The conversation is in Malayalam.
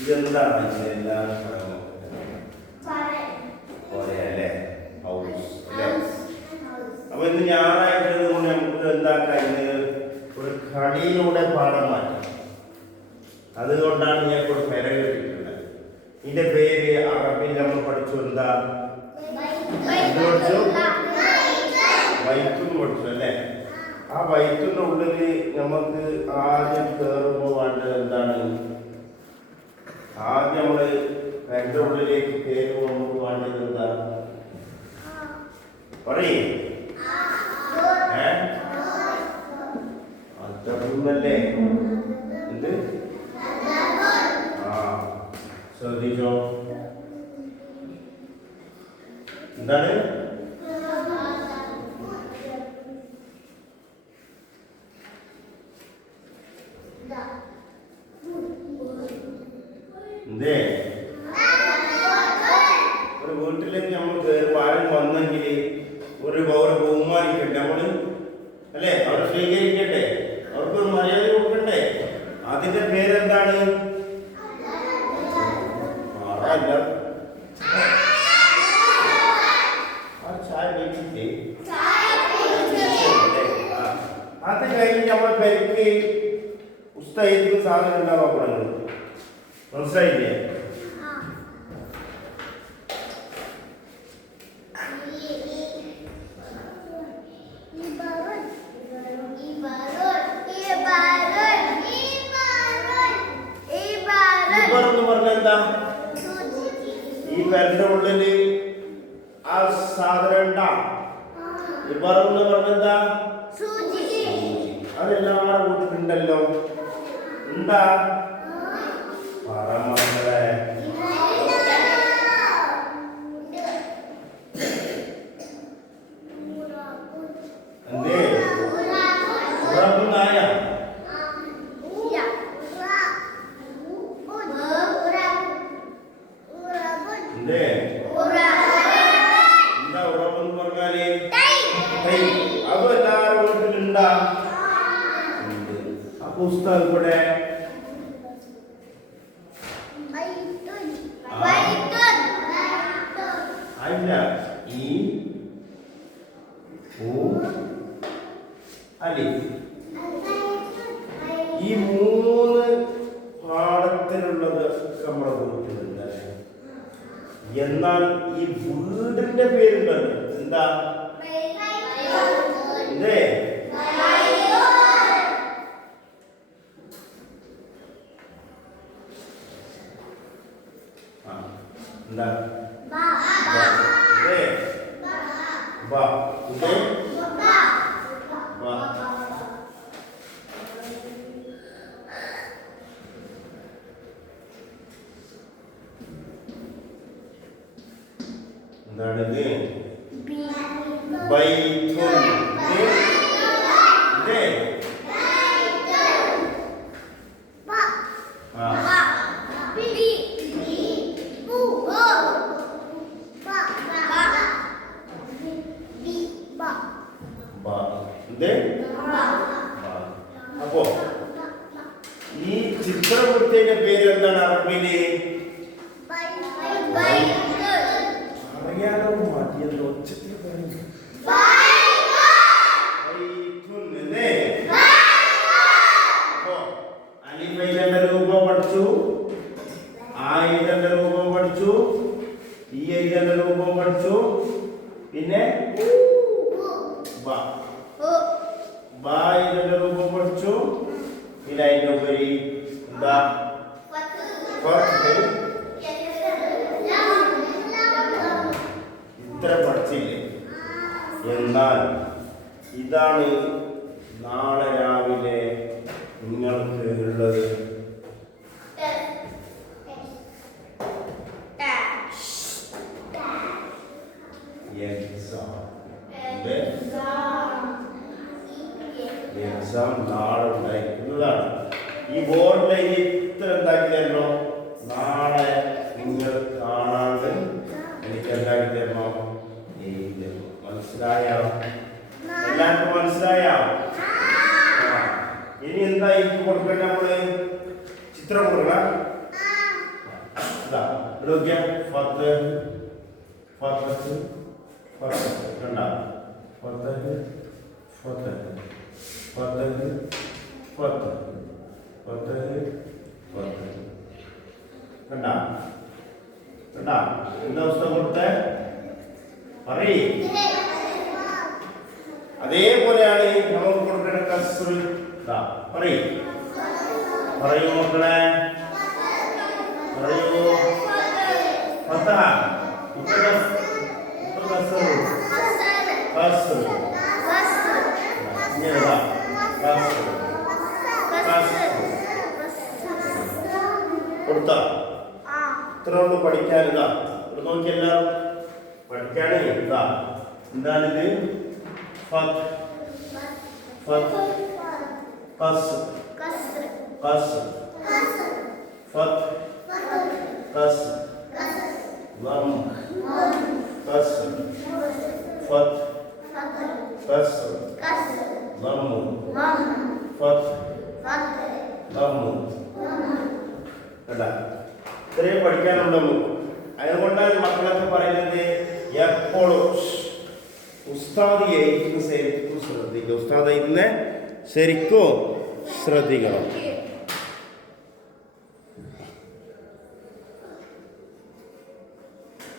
ഇതെന്താണ് എല്ലാവരും അല്ലേ? ഹൗസ് അല്ലേ? അപ്പൊ ഇന്ന് ഞായറാഴ്ച കൊണ്ട് നമുക്ക് എന്താക്കാം, ഇന്ന് ഒരു കളിയിലൂടെ പാഠം മാറ്റാം. അതുകൊണ്ടാണ് ഞാൻ ഒരു പേര കേട്ടിട്ടുള്ളത്. ഇതിന്റെ പേര് അറബിൽ നമ്മൾ പഠിച്ചു. എന്താ പഠിച്ചു? വൈത്തുന്ന് പഠിച്ചു അല്ലേ? ആ വൈറ്റിന്റെ ഉള്ളിൽ നമുക്ക് ആദ്യം കയറുമ്പോൾ വേണ്ടത് എന്താണ്? ആദ്യം നമ്മള് പേരുടെ ഉള്ളിലേക്ക് കയറുമ്പോൾ നമുക്ക് വേണ്ടത് എന്താ പറയേ? അതല്ലേ എന്ത്? ശ്രദ്ധിച്ചോ, എന്താണ്? എന്തേ ഒരു വീട്ടിലേക്ക് നമ്മൾ കയറുമ്പോൾ ആരും വന്നെങ്കിൽ ഒരു ബഹുമാനിക്കട്ടെ നമ്മള് അല്ലേ? അവരെ സ്വീകരിക്കട്ടെ, അവർക്കൊരു മര്യാദ കൊടുക്കണ്ടേ? അതിന്റെ പേരെന്താണ്? മാറല്ല ചായ വെച്ചിട്ട് അത് കഴിഞ്ഞ് നമ്മൾ പെരുക്ക് ഉസ്താദിക്ക് സാധനം ഉണ്ടാവാൻ. മനസ്സിലായില്ലേ? എന്ന് പറഞ്ഞാൽ എന്താ? ഈ പേരുടെ ഉള്ളില് ആ സാധനം ഉണ്ടാ. ഇബർ എന്ന് പറഞ്ഞാൽ എന്താ? അതെല്ലാവരും വീട്ടിലുണ്ടല്ലോ. എന്താ പറമക്കളെ? എന്തേ ഉറങ്ങുന്നായ? എന്തേ എന്താ ഉറപ്പെന്ന് പറഞ്ഞാല്? അത് എല്ലാവരും വീട്ടിലുണ്ടാ. ആ പുസ്തകം ഇവിടെ അല്ല. ഈ ഈ മൂന്ന് പാഠത്തിലുള്ളത് നമ്മുടെ വീട്ടിലുണ്ട്. എന്നാൽ ഈ വീടിന്റെ പേരുണ്ടല്ലോ, എന്താ? ഇതേ എന്താ? എന്താണിത്? ബൈത്തുൻ. അപ്പോ ഈ ചിത്രവൃത്തിന്റെ പേര് എന്താണ് അറബിയില്? അറിയാലോ, മാറ്റിയല്ലോ. അപ്പോ അലിഫൈന്റെ രൂപം പഠിച്ചു, ആയിരന്റെ രൂപം പഠിച്ചു, ഈ ഐന്റെ രൂപം പഠിച്ചു, പിന്നെ ബായിന്റെ രൂപം പഠിച്ചു. പിന്നെ അതിന്റെ ഉപരി എന്താ? ഇത്ര പഠിച്ചില്ലേ? എന്നാൽ ഇതാണ് നാളെ രാവിലെ നിങ്ങൾക്ക് ഉള്ളത്. എക്സാം നാളെ ഉണ്ടായിരിക്കുന്നതാണ്. ഈ ബോർഡിലെ ഇത്ര എന്താക്കി തരണോ? നാളെ നിങ്ങൾ കാണാണ്ട് എനിക്ക് എന്താക്കി തരണോ? മനസ്സിലായോ? എല്ലാവർക്കും മനസ്സിലായോ? ഇനി എന്താ ഇത് കൊടുക്കണം? നമ്മള് ചിത്രം കൊടുക്കണം. നോക്കിയ ഫത്ത് ഫത്ത് ഫത്ത് കണ്ട ഫത്ത് ഫത്ത് ഫത്ത് ഫത്ത് ഫത്ത് ഫത്ത് കണ്ട കണ്ട എന്താ അവസ്ഥ കൊടുത്തേ പറയ് അതേപോലെയാണ് നമുക്ക് കൊടുക്കേണ്ട കസ്റ് പറയൂ പറയൂ മക്കളെ പറയൂ ഫതഹ കൊടുത്ത ഇത്ര ഉള്ളു പഠിക്കാൻ ഇതാ ഇവിടെ നോക്കി എല്ലാവരും പഠിക്കാണ് ഇതാ എന്താണിത് ഫത്ത് ഫത്ത് കസ് കസ് ഫത്ത് കസ് ലം കസ് ഫത്ത് കസ് ലം ഫത്ത് ലം കണ്ട ഇത്രയും പഠിക്കാനുള്ള അതുകൊണ്ടാണ് മക്കളൊക്കെ പറയുന്നത് എപ്പോഴും ഉസ്താദ് എഴുതുന്ന ശരിക്കും ശ്രദ്ധിക്കുക ഉസ്താദ് എഴുതുന്ന ശരിക്കും ശ്രദ്ധിക്കണം.